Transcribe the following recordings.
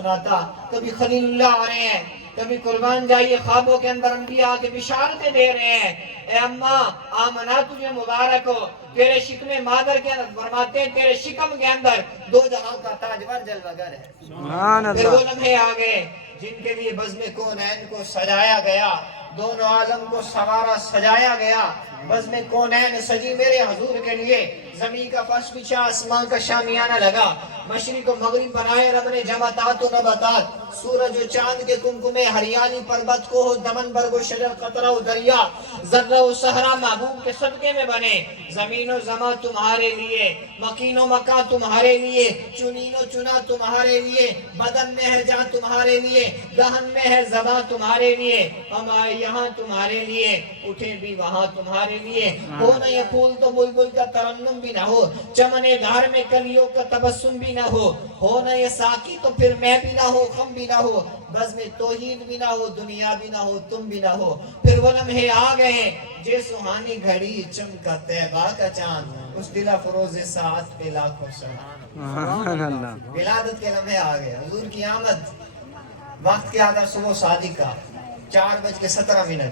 سناتا، کبھی خلیل اللہ آ رہے ہیں، کبھی قربان جائیے خوابوں کے اندر انبیاء کے بشارتیں دے رہے ہیں، اے اماں آمنہ تجھے مبارک ہو، تیرے شکم مادر کے اندر فرماتے ہیں تیرے شکم کے اندر دو جہاں کا تاجور جلوگر ہے۔ سبحان پھر وہ اللہ۔ لمحے آگئے جن کے لیے بزم کونین کو سجایا گیا، دونوں عالم کو سوارا سجایا گیا، بزم کونین سجی میرے حضور کے لیے، زمین کا فرش بچھا آسمان کا شامیانہ لگا، مشرق و مغرب بنائے رب نے جمعتات و نباتات، سورج و چاند کے کمکمے ہریالی پربت کو ہو دمن برگ و شجر قطرہ و دریا ذرہ و صحرا محبوب کے صدقے میں بنے، زمین و زماں تمہارے لیے، مکین و مکان تمہارے لیے، چنین و چنا تمہارے لیے، بدن میں ہے جہاں تمہارے لیے، دہن میں ہے زباں تمہارے لیے، ہم آئے یہاں تمہارے لیے، اٹھے بھی وہاں تمہارے لیے، ہو نہ یہ پھول تو بلبل کا ترنم بھی نہ ہو، چمن دھار میں کلیوں کا تبسم بھی نہ ہو نہ یہ ساقی تو پھر میں بھی نہ ہو، خم بھی نہ ہو، بزم توحید بھی نہ ہو، دنیا بھی نہ ہو، تم بھی نہ ہو۔ پھر وہ لمحے آ گئے جے سہانی گھڑی چمکا طیبہ کا چاند، اس دل افروز ساعت پہ لاکھوں سلام۔ سبحان اللہ۔ ولادت کے لمحے آ گئے، حضور کی آمد، وقت کیا تھا؟ صبح صادق کا 4:17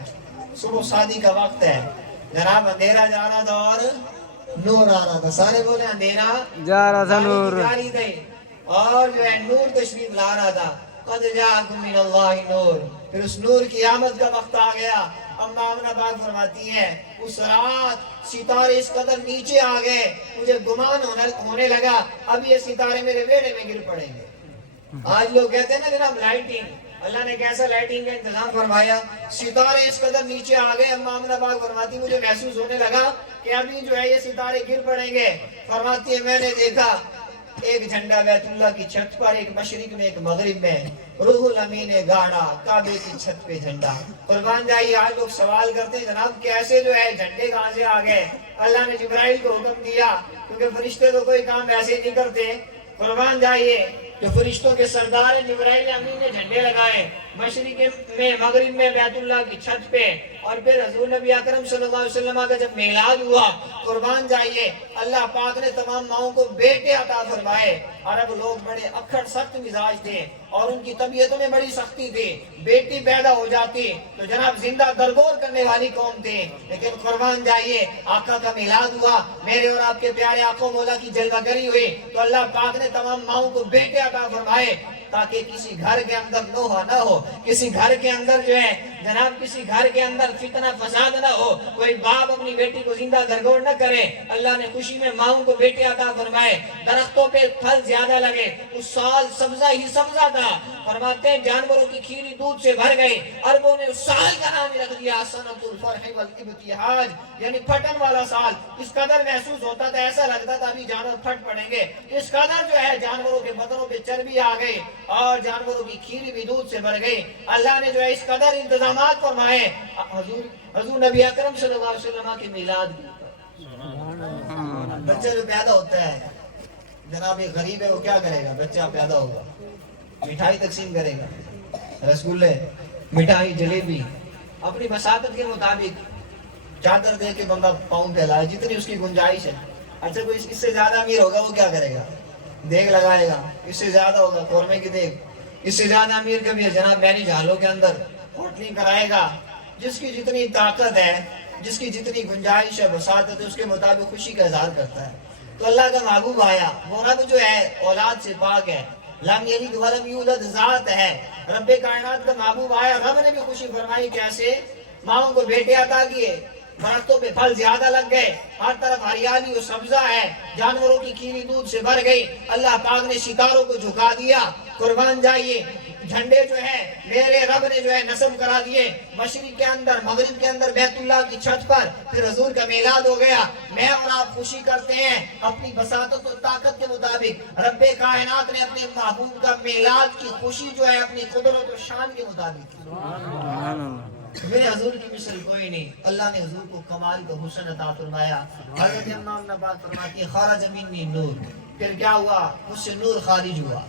صبح صادق کا وقت ہے، جناب اندھیرا جا رہا تھا اور نور آ رہا تھا، سارے بولے اندھیرا جا رہا تھا نور، جاری تھے اور جو ہے نور تشریف لا رہا تھا، قد جاءکم من اللہ نور، پھر اس نور کی آمد کا وقت آ گیا۔ اما آمنہ پاک فرماتی ہے اس رات ستارے اس قدر نیچے آ گئے مجھے گمان ہونے لگا اب یہ ستارے میرے بیڑے میں گر پڑیں گے۔ آج لوگ کہتے ہیں نا جناب لائٹنگ، اللہ نے کیسا لائٹنگ کا انتظام فرمایا، ستارے اس قدر نیچے آ گئے، اما آمنہ پاک فرماتی مجھے محسوس ہونے لگا کہ ابھی جو ہے یہ ستارے گر پڑیں گے۔ فرماتی ہے میں نے دیکھا ایک جھنڈا بیت اللہ کی چھت پر، ایک مشرق میں ایک مغرب میں، روح الامین نے گاڑا کعبے کی چھت پہ جھنڈا۔ قربان جائیے آج لوگ سوال کرتے ہیں جناب کیسے جو ہے جھنڈے کہاں سے آ گئے؟ اللہ نے جبرائیل کو حکم دیا، کیونکہ فرشتے تو کوئی کام ایسے نہیں کرتے۔ قربان جائیے جو فرشتوں کے سردار جبرائیل امین نے جھنڈے لگائے مشرق میں مغرب میں بیت اللہ کی چھت پہ، اور پھر حضور نبی اکرم صلی اللہ علیہ وسلم کا جب میلاد ہوا، قربان جائیے اللہ پاک نے تمام ماؤں کو بیٹے عطا فرمائے۔ عرب لوگ بڑے اکھڑ سخت مزاج تھے اور ان کی طبیعتوں میں بڑی سختی تھی، بیٹی پیدا ہو جاتی تو جناب زندہ درگور کرنے والی قوم تھی، لیکن قربان جائیے آقا کا میلاد ہوا، میرے اور آپ کے پیارے آقا مولا کی جلوہ گری ہوئی تو اللہ پاک نے تمام ماؤں کو بیٹے عطا فرمائے تاکہ کسی گھر کے اندر نوحہ نہ ہو، کسی گھر کے اندر جو ہے جناب کسی گھر کے اندر فتنہ فساد نہ ہو، کوئی باپ اپنی بیٹی کو زندہ درگور نہ کرے۔ اللہ نے خوشی میں ماؤں کو بیٹے عطا فرمائے، درختوں پہ پھل زیادہ لگے، اس سال سبزہ ہی سبزہ تھا، فرماتے ہیں جانوروں کی کھیری دودھ سے بھر گئی، عربوں نے اس سال کا نام رکھ دیا سنۃ الفرح والابتہاج، یعنی پھٹن والا سال۔ اس قدر محسوس ہوتا تھا ایسا لگتا تھا ابھی جانور پھٹ پڑیں گے، اس قدر جو ہے جانوروں کے بدنوں پہ چربی آ گئی اور جانوروں کی کھیری بھی دودھ سے بھر گئی۔ اللہ نے جو ہے اس قدر انتظامات فرمائے حضور نبی اکرم صلی اللہ علیہ وسلم کے میلاد کی۔ بچہ جو پیدا ہوتا ہے جناب ایک غریب ہے وہ کیا کرے گا؟ بچہ پیدا ہوگا مٹھائی تقسیم کرے گا، رسگلے مٹھائی جلیبی اپنی بساطت کے مطابق چادر دے کے بندہ پاؤں پہ لائے جتنی اس کی گنجائش ہے۔ اچھا کوئی اس سے زیادہ امیر ہوگا وہ کیا کرے گا؟ دیگ لگائے گا، اس سے زیادہ ہوگا قورمے کی دیگ، اس سے زیادہ امیر کبھی ہے جناب بینی جھالوں کے اندر ہوٹلنگ کرائے گا۔ جس کی جتنی طاقت ہے، جس کی جتنی گنجائش ہے بساطت ہے اس کے مطابق خوشی کا اظہار کرتا ہے۔ تو اللہ کا محبوب آیا، وہ رب جو ہے اولاد سے پاک ہے، لم یلد ولم یولد ذات ہے، رب کائنات کا محبوب آیا، رب نے بھی خوشی فرمائی کیسے؟ ماؤں کو بیٹے عطا کیے، درختوں پہ پھل زیادہ لگ گئے، ہر طرف ہریالی و سبزہ ہے، جانوروں کی کھیری دودھ سے بھر گئی، اللہ پاک نے ستاروں کو جھکا دیا۔ قربان جائیے جھنڈے جو ہے میرے رب نے جو ہے نصب کرا دیے مشرق کے اندر مغرب کے اندر بیت اللہ کی چھت پر، پھر حضور کا میلاد ہو گیا۔ میں اور آپ خوشی کرتے ہیں اپنی بساطت و طاقت کے مطابق، رب کائنات نے اپنے محبوب کا میلاد کی خوشی جو ہے اپنی قدرت و شان کے مطابق۔ میرے حضور کی مثل کوئی نہیں، اللہ نے حضور کو کمال کا حسن عطا فرمایا۔ حضرت امام نبات فرماتی ہے خارج منی نور، پھر کیا ہوا؟ مجھ سے نور خارج ہوا،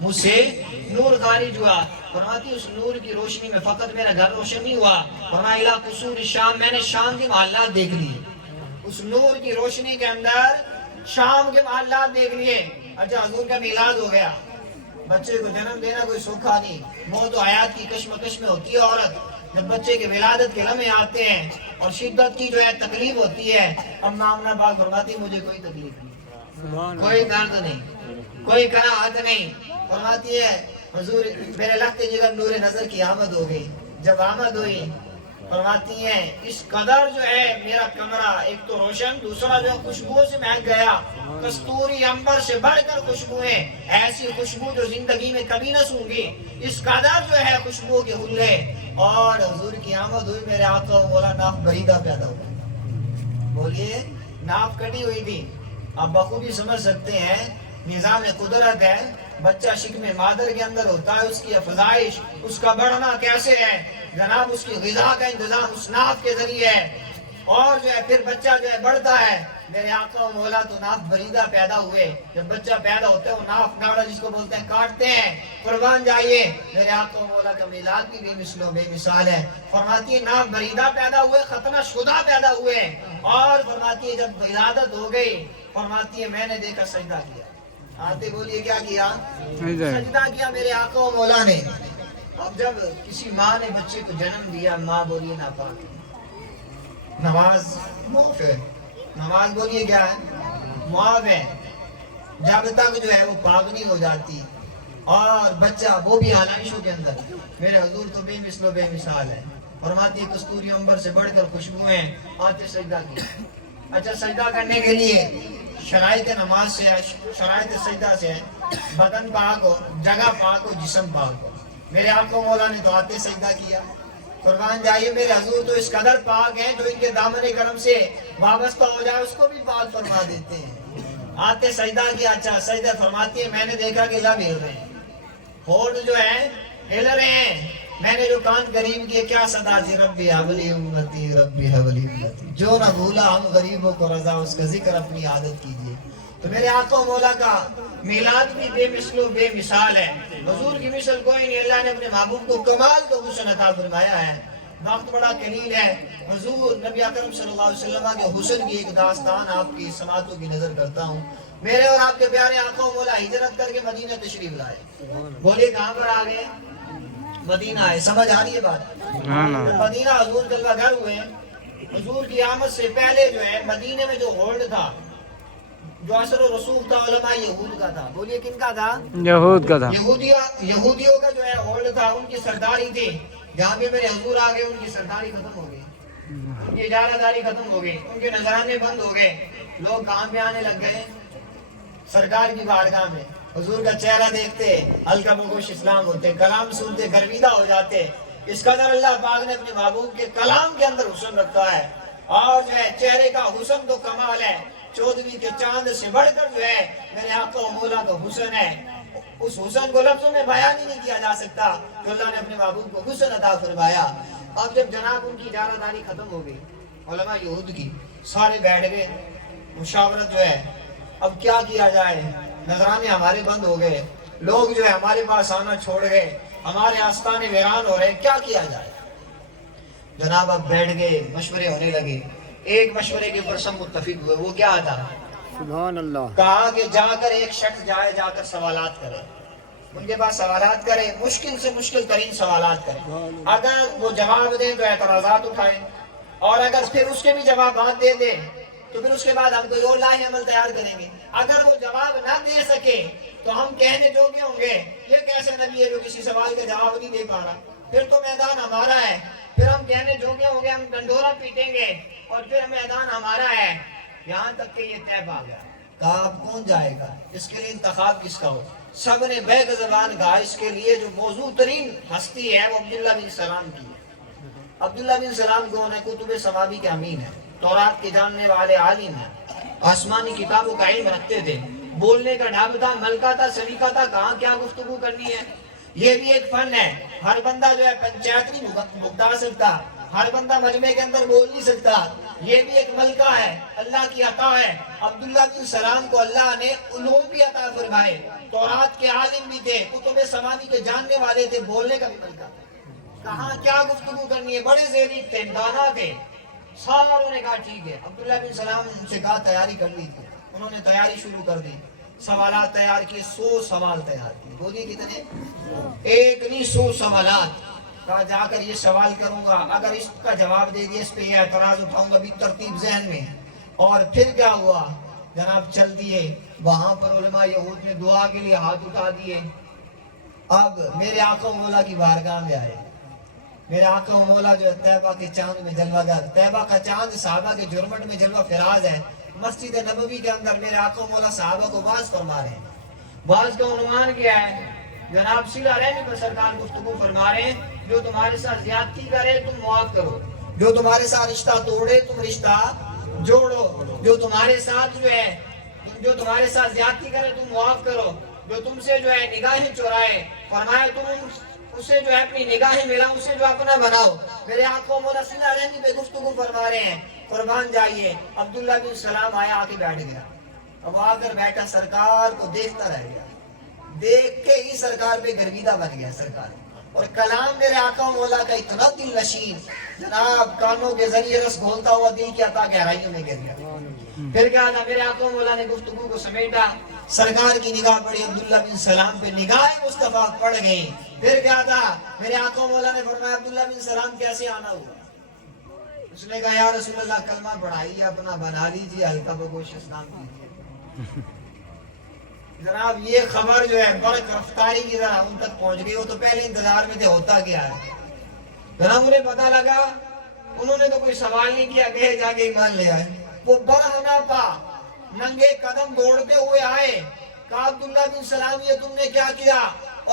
مجھ سے نور خارج ہوا۔ فرماتی اس نور کی روشنی میں فقط میرا گھر روشن نہیں ہوا، فرمایا الی قصور شام، میں نے شام کے محلات دیکھ لیے، اس نور کی روشنی کے اندر شام کے محلات دیکھ لیے۔ اچھا حضور کا میلاد ہو گیا، بچے کو جنم دینا کوئی سوکھا نہیں، موت و حیات کی کشمکش میں ہوتی ہے عورت۔ جب بچے کے ولادت کے لمحے آتے ہیں اور شدت کی جو ہے تکلیف ہوتی ہے، اماں آمنہ پاک فرماتی مجھے کوئی تکلیف نہیں، کوئی درد نہیں، کوئی کراہت نہیں۔ فرماتی ہے حضور میرے لخت جگر نور نظر کی آمد ہو گئی۔ جب آمد ہوئی فرماتی ہیں اس قدر جو ہے میرا کمرہ ایک تو روشن، دوسرا جو ہے خوشبو سے مہک گیا، کستوری عنبر سے بڑھ کر خوشبوئیں، ایسی خوشبو جو زندگی میں کبھی نہ سونگی، اس قدر جو ہے خوشبو کے حلے۔ اور حضور کی آمد ہوئی، میرے آقا و مولا ناف بریدہ پیدا ہوا۔ بولیے ناف کٹی ہوئی تھی، آپ بخوبی سمجھ سکتے ہیں نظام قدرت ہے، بچہ شکم مادر کے اندر ہوتا ہے، اس کی افزائش، اس کا بڑھنا کیسے ہے جناب، اس کی غذا کا انتظام اس ناف کے ذریعے ہے، اور جو ہے پھر بچہ جو ہے بڑھتا ہے۔ میرے آقا و مولا تو ناف بریدہ پیدا ہوئے، جب بچہ پیدا ہوتا ہے وہ ناف ناڑا جس کو بولتے ہیں کاٹتے ہیں، قربان جائیے۔ میرے آقا و مولا کا میلاد بھی بے مثل و بے مثال ہے۔ فرماتی ہے ناف بریدہ پیدا ہوئے، ختنہ شدہ پیدا ہوئے، اور فرماتی ہے جب ولادت ہو گئی، فرماتی ہے میں نے دیکھا سجدہ کیا۔ آتے بولیے کیا کیا؟ سجدہ کیا میرے آقا و مولا نے۔ اب جب کسی ماں نے بچے کو جنم دیا، ماں بولیے ناپاک ہے، نماز معاف ہے، نماز بولیے کیا ہے؟ معاف ہے، جب تک جو ہے وہ پاک نہیں ہو جاتی، اور بچہ وہ بھی آلائشوں کے اندر۔ میرے حضور تو بے مثل و بے مثال ہے۔ فرماتی ہے کستوری عنبر سے بڑھ کر خوشبوئیں، آتے سجدہ کیا۔ اچھا سجدہ کرنے کے لیے شرائط نماز سے ہے، شرائط سجدہ سے ہے، بدن پاک ہو، جگہ پاک ہو، جسم پاک ہو۔ میرے آقا مولا نے تو آتے سجدہ کیا۔ قربان جائیے میرے حضور تو اس قدر پاک ہیں جو ان کے دامن کرم سے وابستہ ہو جائے اس کو بھی پاک فرما دیتے ہیں۔ آتے سجدہ کیا۔ اچھا سجدہ فرماتی ہے میں نے دیکھا کہ لب ہل رہے ہیں، ہونٹ جو ہے ہل رہے ہیں، میں نے جو کان قریب کیے کیا صدا تھی، ربی حولی امتی ربی حولی امتی، جو نہ بھولا ہم غریبوں کو رضا، اس کا ذکر اپنی عادت کیجئے۔ تو میرے آقا و مولا کا میلاد بھی بے مثل و بے مثال ہے، حضور کی مثل کوئی نہیں۔ اللہ نے اپنے محبوب کو کمال کا حسن عطا فرمایا ہے۔ وقت بڑا قلیل ہے، حضور نبی اکرم صلی اللہ علیہ وسلم کے حسن کی ایک داستان آپ کی سماعتوں کی نظر کرتا ہوں۔ میرے اور آپ کے پیارے آقا و مولا ہجرت کر کے مدینہ تشریف لائے۔ بولیے کہاں پر آ گئے؟ مدینہ ہے، سمجھ آ رہی ہے بات؟ مدینہ حضور جلوہ گر ہوئے، حضور کی آمد سے پہلے جو ہے مدینے میں جو ہولڈ تھا، جو اثر و رسوخ تھا، علماء یہود کا تھا۔ بولیے کن کا تھا؟ یہود کا تھا۔ یہودیوں کا جو ہے ہولڈ تھا، ان کی سرداری تھی۔ جہاں بھی میرے حضور آ گئے ان کی سرداری ختم ہو گئی، ان کی اجارہ داری ختم ہو گئی، ان کے نذرانے بند ہو گئے۔ لوگ کہاں پہ آنے لگ گئے؟ سرکار کی بارگاہ میں، حضور کا چہرہ دیکھتے، ہلکا بگوش اسلام ہوتے، کلام سنتے، گرویدہ ہو جاتے۔ اس قدر اللہ پاک نے اپنے محبوب کے کلام کے اندر حسن رکھا ہے، اور جو ہے چہرے کا حسن تو کمال ہے، چودھویں کے چاند سے بڑھ کر جو ہے میرے آقا و مولا کا حسن ہے۔ اس حسن کو لفظوں میں بیان ہی نہیں کیا جا سکتا، تو اللہ نے اپنے محبوب کو حسن عطا فرمایا۔ اب جب جناب ان کی اجارہ داری ختم ہو گئی، علماء یہود کی، سارے بیٹھ گئے، مشاورت جو ہے اب کیا کیا جائے، نذرانے ہمارے بند ہو گئے، لوگ جو ہے ہمارے پاس آنا چھوڑ گئے، ہمارے آستانے ویران ہو رہے ہیں، کیا کیا جائے؟ جناب اب بیٹھ گئے، مشورے ہونے لگے۔ ایک مشورے کے اوپر سب متفق ہوئے، وہ کیا تھا؟ سبحان اللہ۔ کہا کہ جا کر ایک شخص جائے، جا کر سوالات کرے، ان کے پاس سوالات کرے، مشکل سے مشکل ترین سوالات کرے، اگر وہ جواب دیں تو اعتراضات اٹھائیں، اور اگر پھر اس کے بھی جوابات دے دیں تو پھر اس کے بعد ہم کوئی اور لاہ عمل تیار کریں گے۔ اگر وہ جواب نہ دے سکے تو ہم کہنے جوگے ہوں گے یہ کیسے نبی ہے جو کسی سوال کا جواب نہیں دے پا رہا، پھر تو میدان ہمارا ہے، پھر ہم کہنے جوگے ہوں گے، ہم ڈنڈورا پیٹیں گے، اور پھر میدان ہمارا ہے۔ یہاں تک کہ یہ طے پا گیا، کہا اب کون جائے گا، اس کے لیے انتخاب کس کا ہو؟ سب نے بیک زبان کہا اس کے لیے جو موضوع ترین ہستی ہے وہ عبداللہ بن سلام کی ہے۔ عبداللہ بن سلام کون ہے؟ کتب سماوی کے امین ہے، تورات کے جاننے والے عالم ہیں، آسمانی کتابوں کا علم رکھتے تھے، بولنے کا ڈھنگ تھا، ملکہ تھا، سلیقہ تھا، کہاں کیا گفتگو کرنی ہے، یہ بھی ایک فن ہے۔ ہر بندہ جو ہے پنچایت نہیں بھگتا سکتا، ہر بندہ مجمع کے اندر بول نہیں سکتا، یہ بھی ایک ملکہ ہے، اللہ کی عطا ہے۔ عبداللہ بن سلام کو اللہ نے علوم بھی عطا فرمائے، تورات کے عالم بھی تھے، کتب سماوی کے جاننے والے تھے، بولنے کا بھی ملکہ تھا، کہاں کیا گفتگو کرنی ہے، بڑے ذہین تھے، دانا تھے۔ ساروں نے کہا ٹھیک ہے، عبداللہ بن سلام سے کہا تیاری کر لی تھی، انہوں نے تیاری شروع کر دی۔ سوالات تیار کیے، 100 سوال تیار کیے. بولیے کتنے؟ ایک نہیں 100 سوالات. کہا جا کر یہ سوال کروں گا، اگر اس کا جواب دے دیا اس پہ یہ اعتراض اٹھاؤں گا بھی ترتیب ذہن میں. اور پھر کیا ہوا جناب، چل دیے. وہاں پر علماء یہود نے دعا کے لیے ہاتھ اٹھا دیے. اب میرے آقا و مولا کی بارگاہ میں آئے. میرے آقا و مولا جو طیبہ کے چاند میں جلوہ گر، طیبہ کا چاند صحابہ کے جرمٹ میں جلوہ فراز ہے. مسجد نبوی کے اندر میرے آقا و مولا صحابہ کو باز فرما رہے ہیں. باز کا عنوان کیا ہے جناب؟ صلہ رحمی پر سرکار گفتگو فرما رہے ہیں. جو تمہارے ساتھ زیادتی کرے تم معاف کرو، جو تمہارے ساتھ رشتہ توڑے تم رشتہ جوڑو، جو تمہارے ساتھ تمہارے ساتھ زیادتی کرے تم معاف کرو، جو تم سے جو ہے نگاہیں چرائے فرمایا تم اسے جو ہے اپنی نگاہیں ملا، اسے جو اپنا بناؤ. میرے آقا مولا صلہ رحمی پہ گفتگو فرما رہے ہیں. قربان جائیے. عبداللہ بن سلام آیا، آ کے بیٹھ گیا. اب آ کر بیٹھا، سرکار کو دیکھتا رہ گیا. دیکھ کے ہی سرکار پہ گرویدہ بن گیا سرکار. اور کلام میرے آقا مولا کا اتنا دل نشین جناب، کانوں کے ذریعے رس گھولتا ہوا دل کی عطا گہرائیوں میں گر گیا. پھر کیا تھا، میرے آقا مولا نے گفتگو کو سمیٹا. سرکار کی نگاہ پڑی عبداللہ بن سلام پہ، نگاہ مصطفیٰ پڑ گئی. پھر کیا تھا، میرے آقا مولا نے فرمایا عبداللہ بن سلام کیسے آنا ہوا؟ اس نے کہا یا رسول اللہ کلمہ پڑھائیے، اپنا بنا لیجیے، ہلکا بگوش اسلام کیجیے. جناب یہ خبر جو ہے برق رفتاری کی طرح ان تک پہنچ گئی. وہ تو پہلے انتظار میں تھے ہوتا کیا ہے. جناب انہیں پتا لگا، انہوں نے تو کوئی سوال نہیں کیا کہ جا کے ایمان لے آئے. وہ برہنہ پا ننگے قدم دوڑتے ہوئے آئے. کہا عبداللہ بن سلام یہ تم نے کیا کیا؟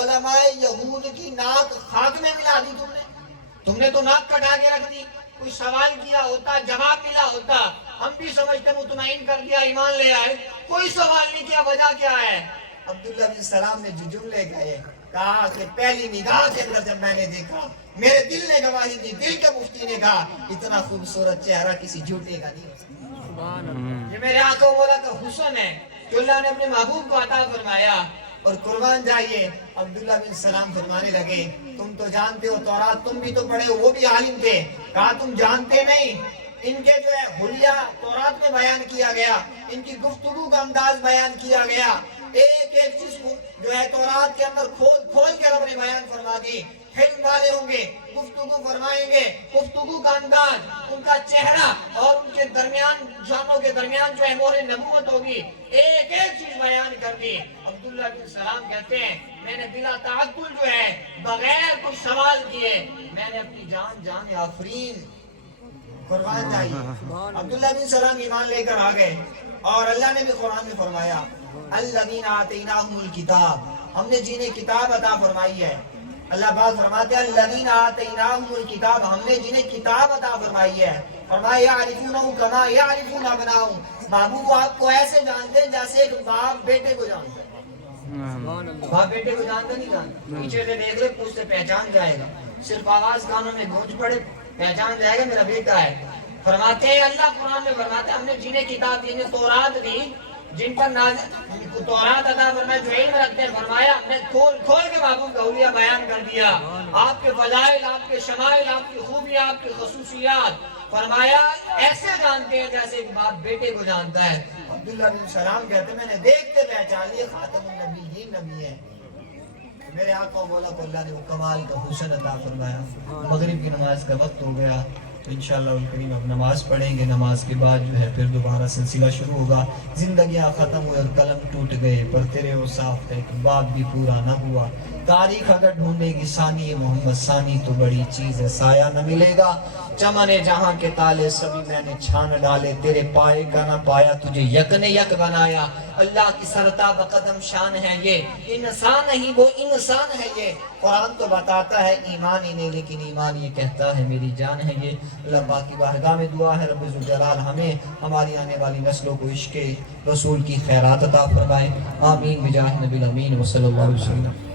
علماء یہود کی ناک خاک میں ملا دی تم نے تو ناک کٹا کے رکھ دی. کوئی سوال کیا ہوتا، جواب ملا ہوتا، ہم بھی سمجھتے مطمئن کر دیا، ایمان لے آئے. کوئی سوال نہیں کیا، وجہ کیا ہے؟ عبداللہ بن سلام نے جو جملے کہے، کہا کہ پہلی نگاہ کے اندر جب میں نے دیکھا میرے دل نے گواہی دی. دل کے مفتی نے کہا اتنا خوبصورت چہرہ کسی جھوٹے کا نہیں ہوتا. یہ میرے آقا و مولا کا حسن ہے جو اللہ نے اپنے محبوب کو عطا فرمایا. اور قربان جائیے عبداللہ بن سلام فرمانے لگے تم تو جانتے ہو تورات، تم بھی تو پڑھے ہو، وہ بھی عالم تھے. کہا تم جانتے نہیں، ان کے جو ہے حلیہ تورات میں بیان کیا گیا، ان کی گفتگو کا انداز بیان کیا گیا. ایک ایک چیز کو جو ہے تورات کے اندر کھول کے رب نے بیان فرما دی. حلم والے ہوں گے، گفتگو فرمائیں گے، گفتگو کا انداز، ان کا چہرہ اور ان کے درمیان جانوں کے درمیان جو ہے مہر نبوت ہوگی. ایک ایک چیز بیان کر دی. عبداللہ بن سلام کہتے ہیں میں نے بلا تعقل جو ہے بغیر کچھ سوال کیے میں نے اپنی جان آفرین. قربان جائیے. عبداللہ بن سلام ایمان لے کر آ گئے. اور اللہ نے بھی قرآن میں فرمایا الذین آتیناہم الکتاب، ہم نے جنہیں کتاب عطا فرمائی ہے. اللہ پاک فرماتے ہیں الذین آتیناہم الکتاب، ہم نے جنہیں کتاب عطا فرمائی ہے. فرمایا یعرفونہ کما یعرفون ابناءہم، محبوب آپ کو ایسے جانتے ہیں جیسے ایک باپ بیٹے کو جانتا ہے. باپ بیٹے کو جانتا نہیں جانتا، پیچھے سے دیکھ لے پوچھ سے پہچان جائے گا، صرف آواز کانوں میں گونج پڑے پہچان جائے گا میرا بیٹا ہے. فرماتے ہیں اللہ قرآن میں فرماتا ہے ہم نے جنہیں کتاب دی، تورات دی، جن پر نازل تورات عطا فرمایا، جو علم رکھتے ہیں. فرمایا ہم نے کھول کے محبوب کا حلیہ بیان کر دیا، آپ کے فضائل، آپ کے شمائل، آپ کی خوبیاں، آپ کی خصوصیات. فرمایا ایسے جانتے ہیں جیسے ایک باپ بیٹے کو جانتا ہے. عبداللہ بن سلام کہتے ہیں میں نے دیکھتے پہچان لیے خاتم النبیین نبی ہے. میرے آقا و مولا کو اللہ نے وہ کمال کا حسن عطا فرمایا. مغرب کی نماز کا وقت ہو گیا تو انشاءاللہ الکریم اب نماز پڑھیں گے. نماز کے بعد جو ہے پھر دوبارہ سلسلہ شروع ہوگا. زندگیاں ختم ہوئے اور قلم ٹوٹ گئے پر تیرے وہ صاف کا ایک باب بھی پورا نہ ہوا. تاریخ اگر ڈھونڈے گی ثانی محمد ثانی تو بڑی چیز ہے، سایہ نہ ملے گا. چمن جہاں کے تالے سبھی میں نے چھان ڈالے، تیرے پائے کا نہ پایا تجھے یک نے یک بنایا. اللہ کی سرتاب قدم شان ہے یہ، انسان نہیں وہ انسان ہے یہ. قرآن تو بتاتا ہے ایمان ہی نہیں لیکن ایمان یہ کہتا ہے میری جان ہے یہ. اللہ پاک کی بارگاہ میں دعا ہے رب ذوالجلال ہمیں ہماری آنے والی نسلوں کو عشق رسول کی خیرات عطا فرمائے. آمین بجاہ نبی الامین وصلی اللہ علیہ وسلم.